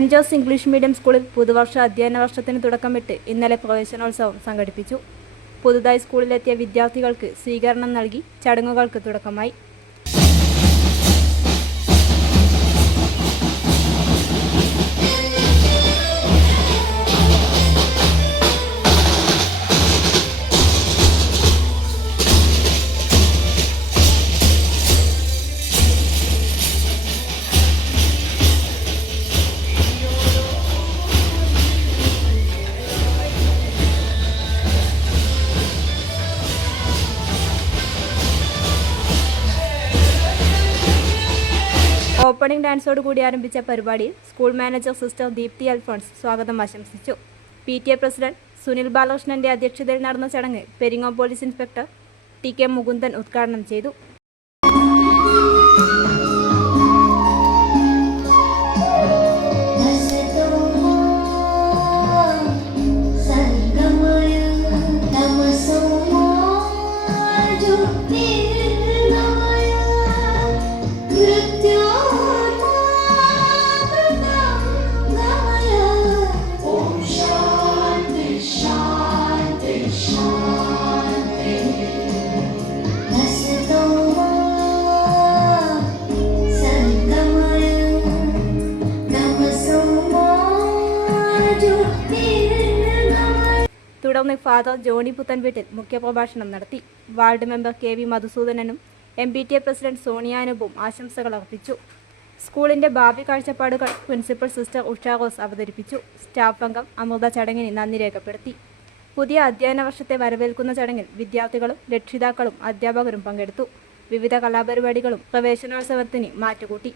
Saint Jose English medium സ്കൂളിൽ പുതുവർഷ അധ്യയന വർഷത്തിന് തുടക്കമിട്ട് ഇന്നലെ പ്രവേശനോത്സവം സംഘടിപ്പിച്ചു. പുതുതായി സ്കൂളിലെത്തിയ വിദ്യാർത്ഥികൾക്ക് സ്വീകരണം നൽകി ചടങ്ങുകൾക്ക് തുടക്കമായി. ഓപ്പണിംഗ് ഡാൻസോടുകൂടി ആരംഭിച്ച പരിപാടിയിൽ school manager sister Deepthi Alphonse സ്വാഗതം ആശംസിച്ചു. PTA പ്രസിഡന്റ് സുനിൽ ബാലകൃഷ്ണന്റെ അധ്യക്ഷതയിൽ നടന്ന ചടങ്ങ് Peringome police inspector TK Mukundan ഉദ്ഘാടനം ചെയ്തു. തുടർന്ന് ഫാദർ ജോണി പുത്തൻവീട്ടിൽ മുഖ്യപ്രഭാഷണം നടത്തി. വാർഡ് മെമ്പർ KV മധുസൂദനനും MPTA പ്രസിഡന്റ് സോണിയാനുവും ആശംസകൾ അർപ്പിച്ചു. സ്കൂളിന്റെ ഭാവി കാഴ്ചപ്പാടുകൾ പ്രിൻസിപ്പൽ സിസ്റ്റർ ഉഷ റോസ് അവതരിപ്പിച്ചു. സ്റ്റാഫ് അംഗം അമൃത ചടങ്ങിന് നന്ദി രേഖപ്പെടുത്തി. പുതിയ അധ്യയന വർഷത്തെ വരവേൽക്കുന്ന ചടങ്ങിൽ വിദ്യാർത്ഥികളും രക്ഷിതാക്കളും അധ്യാപകരും പങ്കെടുത്തു. വിവിധ കലാപരിപാടികളും പ്രവേശനോത്സവത്തിന് മാറ്റുകൂട്ടി.